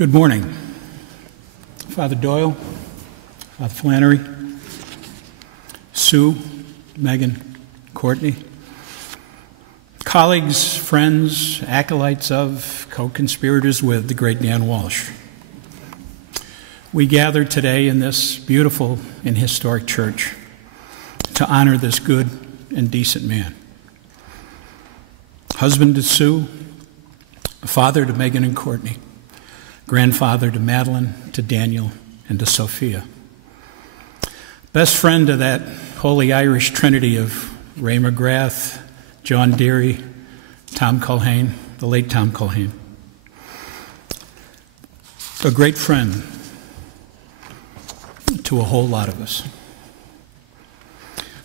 Good morning, Father Doyle, Father Flannery, Sue, Megan, Courtney, colleagues, friends, acolytes of, co-conspirators with the great Dan Walsh. We gather today in this beautiful and historic church to honor this good and decent man. Husband to Sue, father to Megan and Courtney, grandfather to Madeline, to Daniel, and to Sophia. Best friend to that holy Irish trinity of Ray McGrath, John Deary, Tom Culhane, the late Tom Culhane. A great friend to a whole lot of us.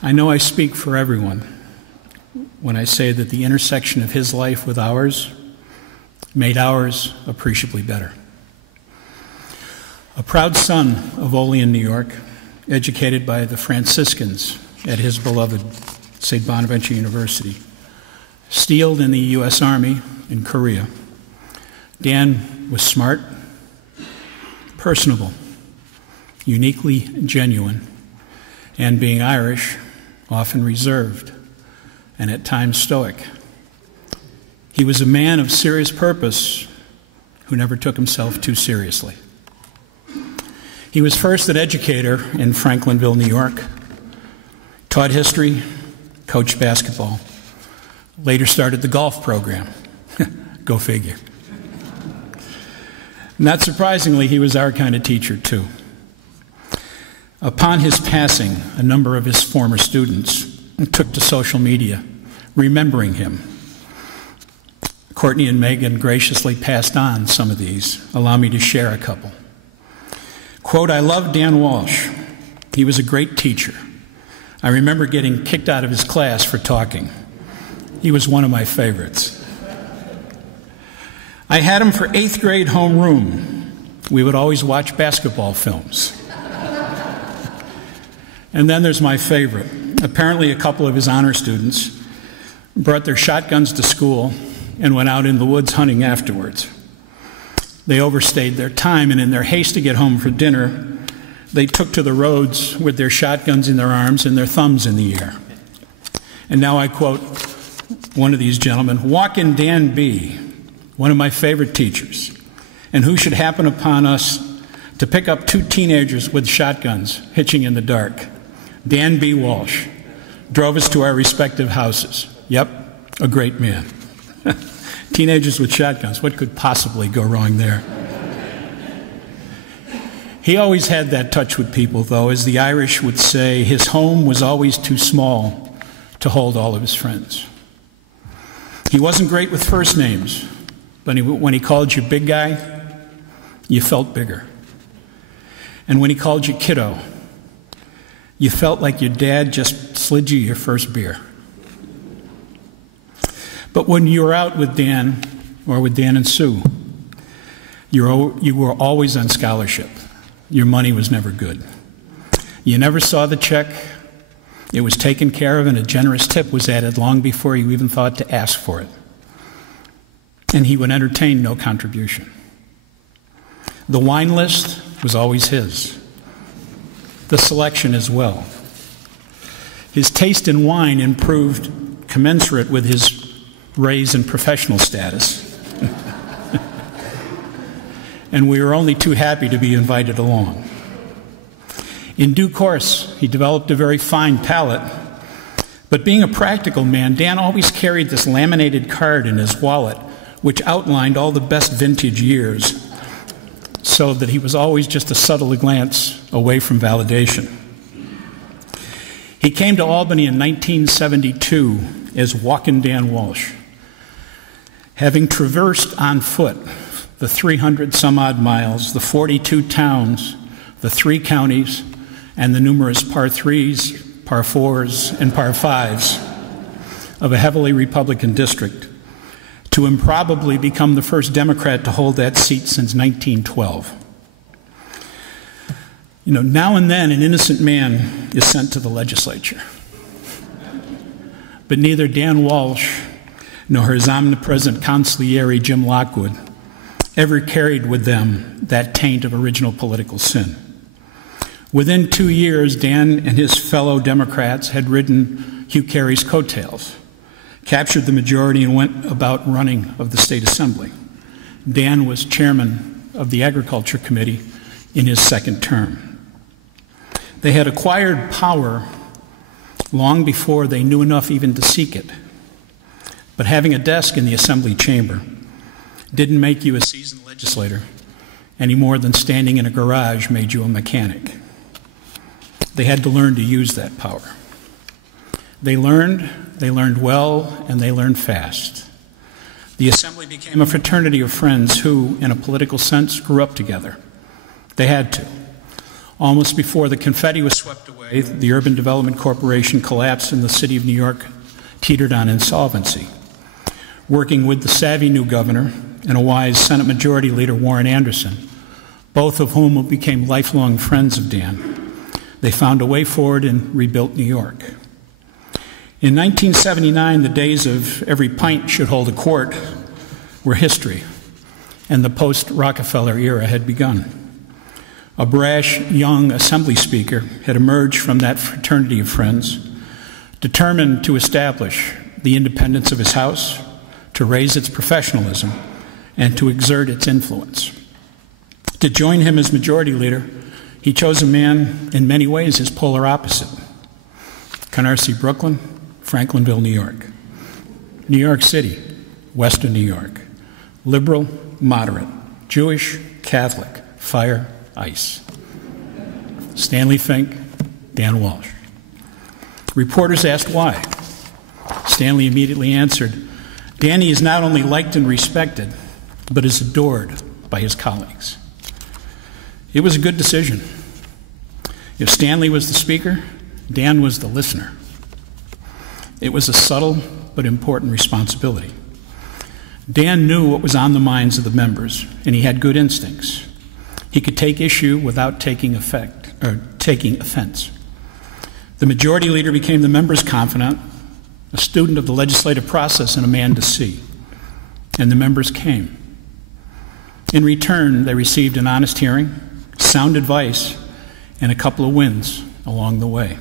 I know I speak for everyone when I say that the intersection of his life with ours made ours appreciably better. A proud son of Olean, New York, educated by the Franciscans at his beloved St. Bonaventure University, steeled in the U.S. Army in Korea. Dan was smart, personable, uniquely genuine, and being Irish, often reserved, and at times stoic. He was a man of serious purpose who never took himself too seriously. He was first an educator in Franklinville, New York, taught history, coached basketball, later started the golf program. Go figure. Not surprisingly, he was our kind of teacher, too. Upon his passing, a number of his former students took to social media, remembering him. Courtney and Megan graciously passed on some of these. Allow me to share a couple. Quote, I love Dan Walsh. He was a great teacher. I remember getting kicked out of his class for talking. He was one of my favorites. I had him for 8th grade homeroom. We would always watch basketball films. And then there's my favorite. Apparently a couple of his honor students brought their shotguns to school and went out in the woods hunting afterwards. They overstayed their time, and in their haste to get home for dinner, they took to the roads with their shotguns in their arms and their thumbs in the air. And now I quote one of these gentlemen, Walkin' Dan B., one of my favorite teachers, and who should happen upon us to pick up 2 teenagers with shotguns hitching in the dark. Dan B. Walsh drove us to our respective houses. Yep, a great man. Teenagers with shotguns, what could possibly go wrong there? He always had that touch with people, though. As the Irish would say, his home was always too small to hold all of his friends. He wasn't great with first names, but when he called you big guy, you felt bigger. And when he called you kiddo, you felt like your dad just slid you your first beer. But when you were out with Dan, or with Dan and Sue, you were always on scholarship. Your money was never good. You never saw the check. It was taken care of, and a generous tip was added long before you even thought to ask for it. And he would entertain no contribution. The wine list was always his. The selection as well. His taste in wine improved commensurate with his raise in professional status. And we were only too happy to be invited along. In due course, he developed a very fine palate, but being a practical man, Dan always carried this laminated card in his wallet, which outlined all the best vintage years, so that he was always just a subtle glance away from validation. He came to Albany in 1972 as Walkin' Dan Walsh. Having traversed on foot the 300-some-odd miles, the 42 towns, the 3 counties, and the numerous par 3s, par 4s, and par 5s of a heavily Republican district, to improbably become the first Democrat to hold that seat since 1912. You know, now and then an innocent man is sent to the legislature. But neither Dan Walsh nor his omnipresent consigliere Jim Lockwood ever carried with them that taint of original political sin. Within 2 years, Dan and his fellow Democrats had ridden Hugh Carey's coattails, captured the majority, and went about running of the state assembly. Dan was chairman of the Agriculture Committee in his second term. They had acquired power long before they knew enough even to seek it. But having a desk in the assembly chamber didn't make you a seasoned legislator any more than standing in a garage made you a mechanic. They had to learn to use that power. They learned well, and they learned fast. The assembly became a fraternity of friends who, in a political sense, grew up together. They had to. Almost before the confetti was swept away, the Urban Development Corporation collapsed and the city of New York teetered on insolvency. Working with the savvy new governor and a wise Senate Majority Leader, Warren Anderson, both of whom became lifelong friends of Dan, they found a way forward and rebuilt New York. In 1979, the days of every pint should hold a quart were history, and the post-Rockefeller era had begun. A brash, young Assembly Speaker had emerged from that fraternity of friends, determined to establish the independence of his House, to raise its professionalism, and to exert its influence. To join him as Majority Leader, he chose a man, in many ways, his polar opposite. Canarsie, Brooklyn, Franklinville, New York. New York City, Western New York. Liberal, moderate, Jewish, Catholic, fire, ice. Stanley Fink, Dan Walsh. Reporters asked why. Stanley immediately answered, "Danny is not only liked and respected, but is adored by his colleagues." It was a good decision. If Stanley was the speaker, Dan was the listener. It was a subtle but important responsibility. Dan knew what was on the minds of the members, and he had good instincts. He could take issue without taking offense. The Majority Leader became the members' confidant, a student of the legislative process, and a man to see. And the members came. In return, they received an honest hearing, sound advice, and a couple of wins along the way.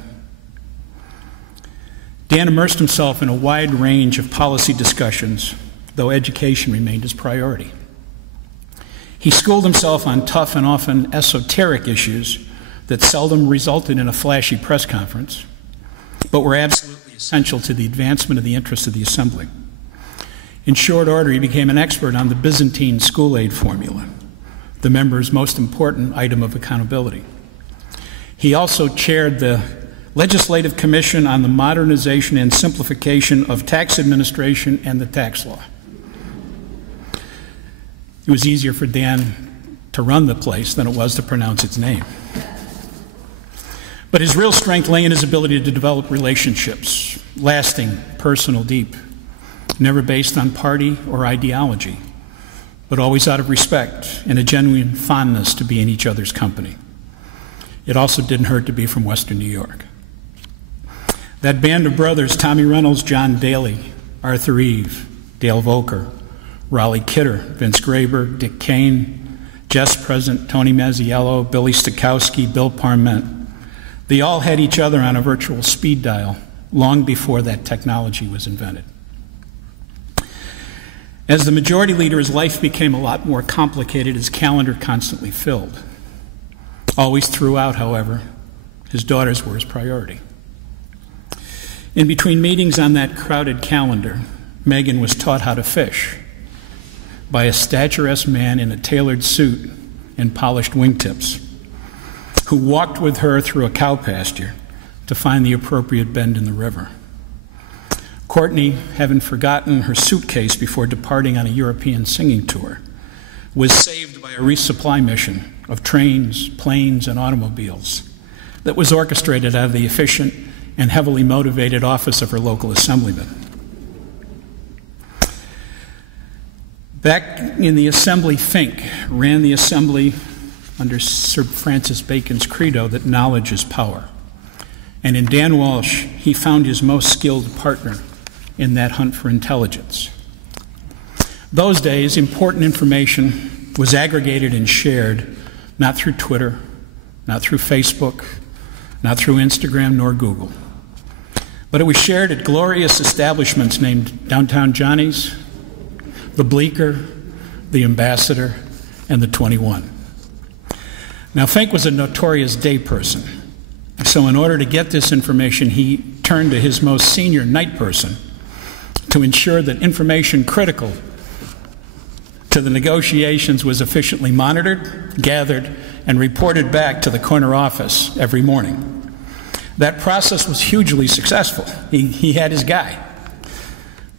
Dan immersed himself in a wide range of policy discussions, though education remained his priority. He schooled himself on tough and often esoteric issues that seldom resulted in a flashy press conference, but were absolutely essential to the advancement of the interests of the Assembly. In short order, he became an expert on the Byzantine school aid formula, the members' most important item of accountability. He also chaired the Legislative Commission on the Modernization and Simplification of Tax Administration and the Tax Law. It was easier for Dan to run the place than it was to pronounce its name. But his real strength lay in his ability to develop relationships, lasting, personal, deep, never based on party or ideology, but always out of respect and a genuine fondness to be in each other's company. It also didn't hurt to be from Western New York. That band of brothers, Tommy Reynolds, John Daly, Arthur Eve, Dale Volcker, Raleigh Kidder, Vince Graber, Dick Kane, Jess Present, Tony Mazziello, Billy Stokowski, Bill Parment. They all had each other on a virtual speed dial long before that technology was invented. As the Majority Leader, his life became a lot more complicated, his calendar constantly filled. Always throughout, however, his daughters were his priority. In between meetings on that crowded calendar, Megan was taught how to fish by a statuesque man in a tailored suit and polished wingtips, who walked with her through a cow pasture to find the appropriate bend in the river. Courtney, having forgotten her suitcase before departing on a European singing tour, was saved by a resupply mission of trains, planes, and automobiles that was orchestrated out of the efficient and heavily motivated office of her local assemblyman. Back in the Assembly, Fink ran the Assembly under Sir Francis Bacon's credo that knowledge is power. And in Dan Walsh, he found his most skilled partner in that hunt for intelligence. Those days, important information was aggregated and shared not through Twitter, not through Facebook, not through Instagram nor Google, but it was shared at glorious establishments named Downtown Johnny's, the Bleecker, the Ambassador, and the 21. Now, Fink was a notorious day person, so in order to get this information, he turned to his most senior night person to ensure that information critical to the negotiations was efficiently monitored, gathered, and reported back to the corner office every morning. That process was hugely successful. He had his guy.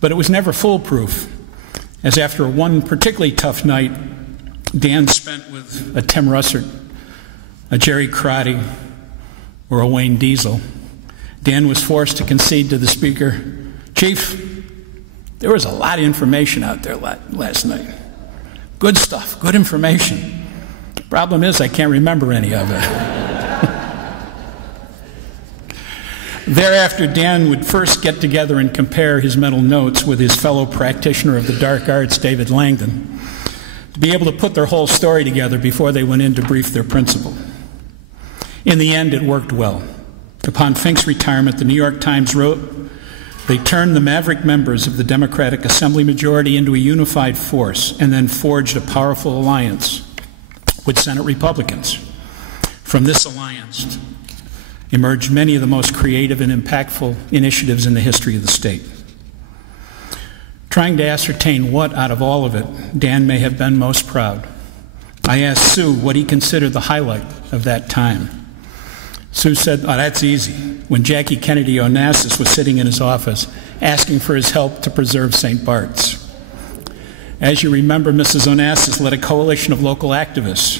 But it was never foolproof, as after one particularly tough night Dan spent with a Tim Russert, a Jerry Crotty, or a Wayne Diesel, Dan was forced to concede to the speaker, "Chief, there was a lot of information out there last night. Good stuff, good information. Problem is, I can't remember any of it." Thereafter, Dan would first get together and compare his mental notes with his fellow practitioner of the dark arts, David Langdon, to be able to put their whole story together before they went in to brief their principal. In the end, it worked well. Upon Fink's retirement, the New York Times wrote, "They turned the maverick members of the Democratic Assembly majority into a unified force and then forged a powerful alliance with Senate Republicans. From this alliance emerged many of the most creative and impactful initiatives in the history of the state." Trying to ascertain what, out of all of it, Dan may have been most proud, I asked Sue what he considered the highlight of that time. Sue said, "Oh, that's easy. When Jackie Kennedy Onassis was sitting in his office asking for his help to preserve St. Bart's." As you remember, Mrs. Onassis led a coalition of local activists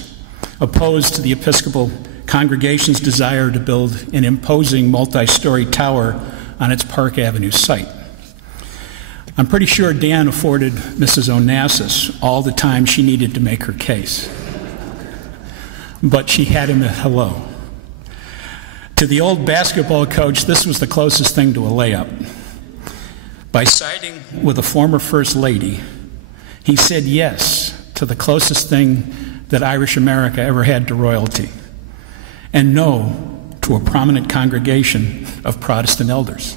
opposed to the Episcopal congregation's desire to build an imposing multi-story tower on its Park Avenue site. I'm pretty sure Dan afforded Mrs. Onassis all the time she needed to make her case. But she had him at hello. To the old basketball coach, this was the closest thing to a layup. By siding with a former First Lady, he said yes to the closest thing that Irish America ever had to royalty, and no to a prominent congregation of Protestant elders.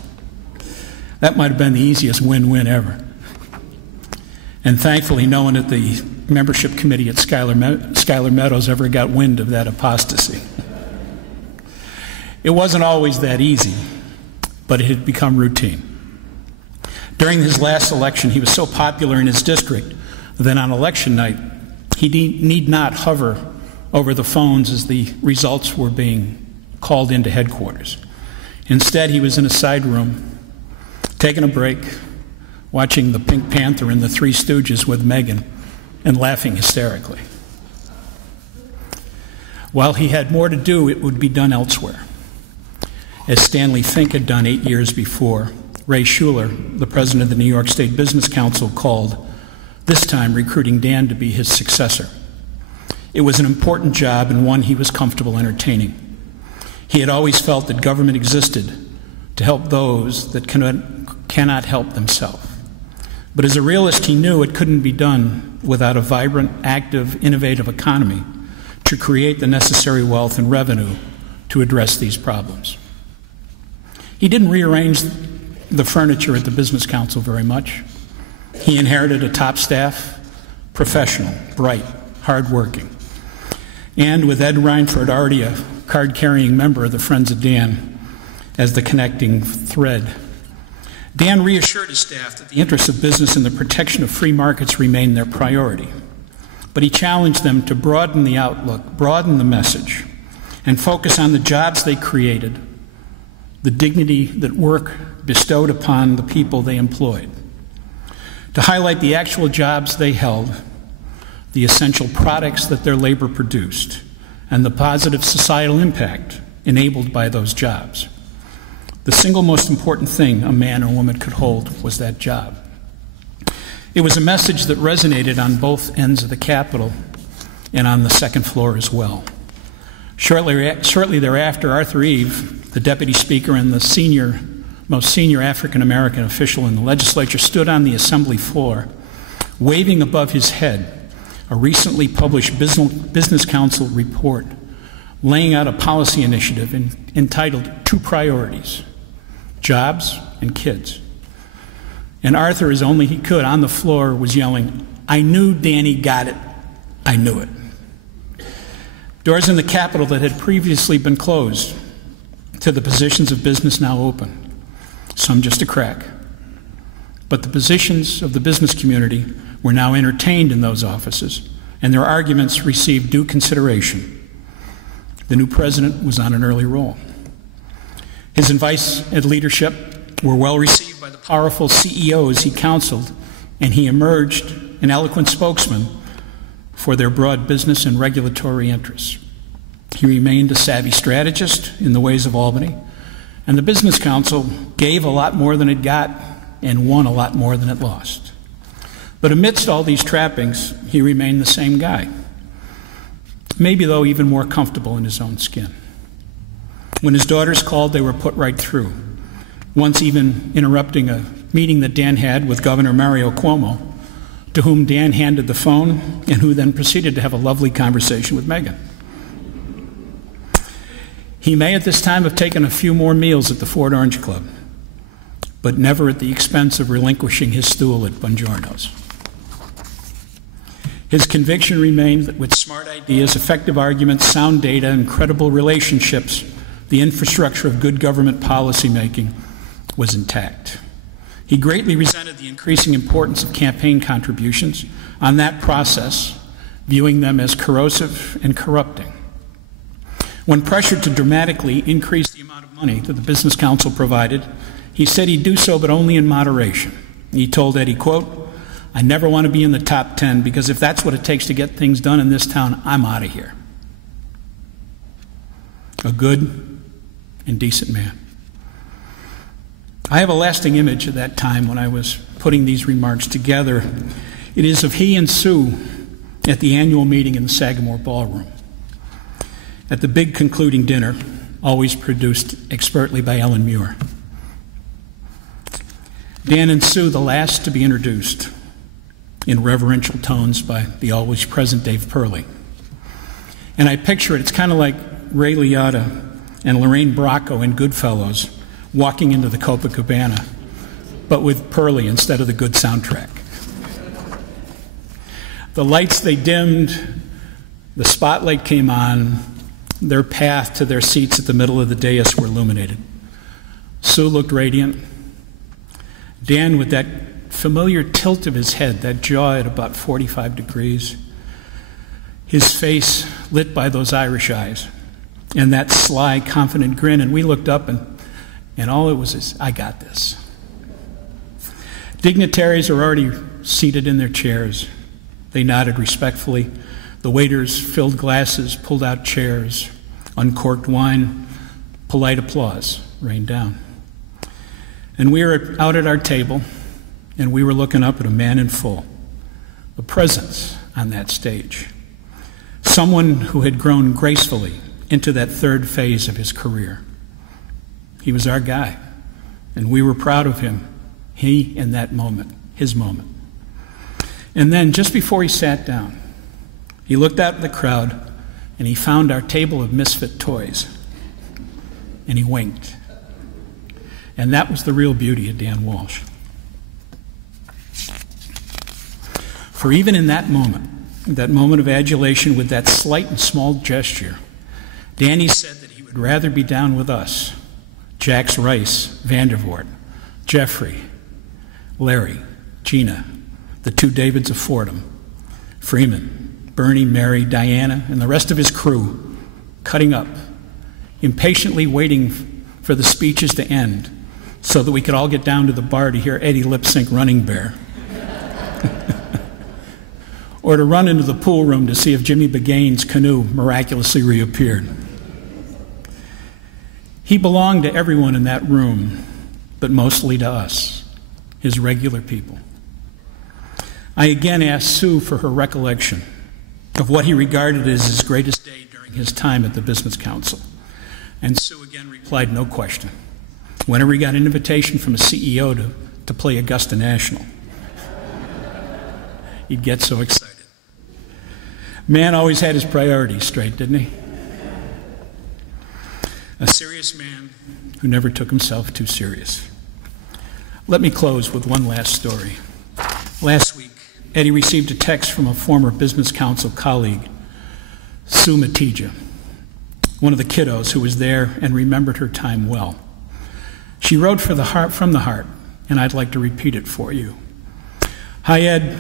That might have been the easiest win-win ever. And thankfully, no one at the membership committee at Schuyler Meadows ever got wind of that apostasy. It wasn't always that easy, but it had become routine. During his last election, he was so popular in his district that on election night, he need not hover over the phones as the results were being called into headquarters. Instead, he was in a side room, taking a break, watching the Pink Panther and the Three Stooges with Megan, and laughing hysterically. While he had more to do, it would be done elsewhere. As Stanley Fink had done 8 years before, Ray Schuler, the president of the New York State Business Council, called, this time recruiting Dan to be his successor. It was an important job and one he was comfortable entertaining. He had always felt that government existed to help those that cannot help themselves. But as a realist, he knew it couldn't be done without a vibrant, active, innovative economy to create the necessary wealth and revenue to address these problems. He didn't rearrange the furniture at the Business Council very much. He inherited a top staff, professional, bright, hardworking, and with Ed Reinford, already a card-carrying member of the Friends of Dan, as the connecting thread. Dan reassured his staff that the interests of business and the protection of free markets remained their priority. But he challenged them to broaden the outlook, broaden the message, and focus on the jobs they created, the dignity that work bestowed upon the people they employed, to highlight the actual jobs they held, the essential products that their labor produced, and the positive societal impact enabled by those jobs. The single most important thing a man or woman could hold was that job. It was a message that resonated on both ends of the Capitol and on the second floor as well. Shortly thereafter, Arthur Eve, the deputy speaker and the most senior African-American official in the legislature, stood on the assembly floor, waving above his head a recently published Business Council report laying out a policy initiative entitled Two Priorities, Jobs and Kids. And Arthur, as only he could, on the floor was yelling, "I knew Danny got it. I knew it." Doors in the Capitol that had previously been closed to the positions of business now open, some just a crack. But the positions of the business community were now entertained in those offices, and their arguments received due consideration. The new president was on an early roll. His advice and leadership were well received by the powerful CEOs he counseled, and he emerged an eloquent spokesman for their broad business and regulatory interests. He remained a savvy strategist in the ways of Albany, and the Business Council gave a lot more than it got and won a lot more than it lost. But amidst all these trappings, he remained the same guy. Maybe, though, even more comfortable in his own skin. When his daughters called, they were put right through, once even interrupting a meeting that Dan had with Governor Mario Cuomo, to whom Dan handed the phone and who then proceeded to have a lovely conversation with Meghan. He may at this time have taken a few more meals at the Fort Orange Club, but never at the expense of relinquishing his stool at Buongiorno's. His conviction remained that with smart ideas, effective arguments, sound data, and credible relationships, the infrastructure of good government policymaking was intact. He greatly resented the increasing importance of campaign contributions on that process, viewing them as corrosive and corrupting. When pressured to dramatically increase the amount of money that the Business Council provided, he said he'd do so, but only in moderation. He told Eddie, quote, "I never want to be in the top 10 because if that's what it takes to get things done in this town, I'm out of here." A good and decent man. I have a lasting image of that time when I was putting these remarks together. It is of he and Sue at the annual meeting in the Sagamore Ballroom. At the big concluding dinner, always produced expertly by Ellen Muir. Dan and Sue, the last to be introduced in reverential tones by the always present Dave Purley. And I picture it, it's kind of like Ray Liotta and Lorraine Bracco in Goodfellas walking into the Copacabana, but with Purley instead of the good soundtrack. The lights they dimmed, the spotlight came on, their path to their seats at the middle of the dais were illuminated. Sue looked radiant. Dan, with that familiar tilt of his head, that jaw at about 45 degrees, his face lit by those Irish eyes, and that sly, confident grin, and we looked up, and all it was is, "I got this." Dignitaries are already seated in their chairs. They nodded respectfully. The waiters filled glasses, pulled out chairs, uncorked wine. Polite applause rained down. And we were out at our table, and we were looking up at a man in full, a presence on that stage, someone who had grown gracefully into that third phase of his career. He was our guy, and we were proud of him, he in that moment, his moment. And then, just before he sat down, he looked out at the crowd, and he found our table of misfit toys, and he winked. And that was the real beauty of Dan Walsh. For even in that moment of adulation with that slight and small gesture, Danny said that he would rather be down with us, Jax Rice, Vandervoort, Jeffrey, Larry, Gina, the two Davids of Fordham, Freeman, Bernie, Mary, Diana, and the rest of his crew, cutting up, impatiently waiting for the speeches to end so that we could all get down to the bar to hear Eddie lip-sync Running Bear. Or to run into the pool room to see if Jimmy Begain's canoe miraculously reappeared. He belonged to everyone in that room, but mostly to us, his regular people. I again asked Sue for her recollection of what he regarded as his greatest day during his time at the Business Council. And Sue again replied, "No question. Whenever he got an invitation from a CEO to play Augusta National, he'd get so excited." Man always had his priorities straight, didn't he? A serious man who never took himself too serious. Let me close with one last story. Last week, Eddie received a text from a former business council colleague, Sue Matija, one of the kiddos who was there and remembered her time well. She wrote from the heart, and I'd like to repeat it for you. Hi, Ed.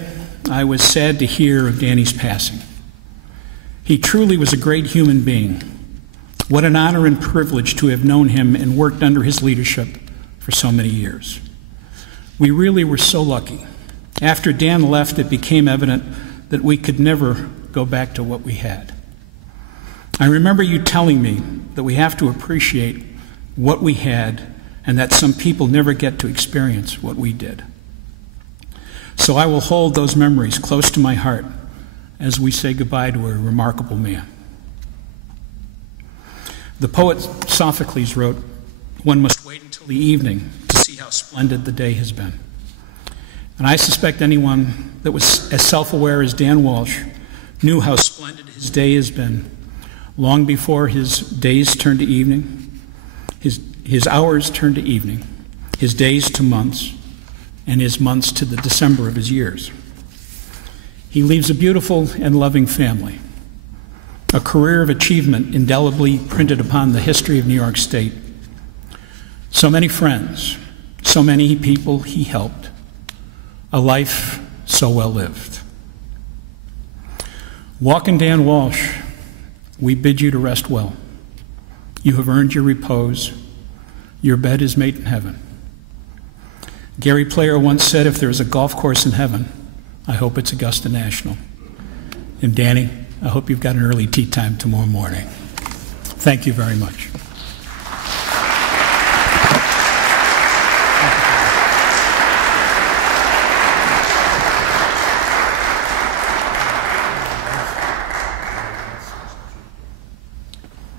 I was sad to hear of Danny's passing. He truly was a great human being. What an honor and privilege to have known him and worked under his leadership for so many years. We really were so lucky. After Dan left, it became evident that we could never go back to what we had. I remember you telling me that we have to appreciate what we had and that some people never get to experience what we did. So I will hold those memories close to my heart as we say goodbye to a remarkable man. The poet Sophocles wrote, "One must wait until the evening to see how splendid the day has been." And I suspect anyone that was as self-aware as Dan Walsh knew how splendid his day has been long before his days turned to evening, his hours turned to evening, his days to months, and his months to the December of his years. He leaves a beautiful and loving family, a career of achievement indelibly printed upon the history of New York State, so many friends, so many people he helped, a life so well lived. Walkin' Dan Walsh, we bid you to rest well. You have earned your repose. Your bed is made in heaven. Gary Player once said, if there's a golf course in heaven, I hope it's Augusta National. And Danny, I hope you've got an early tea time tomorrow morning. Thank you very much.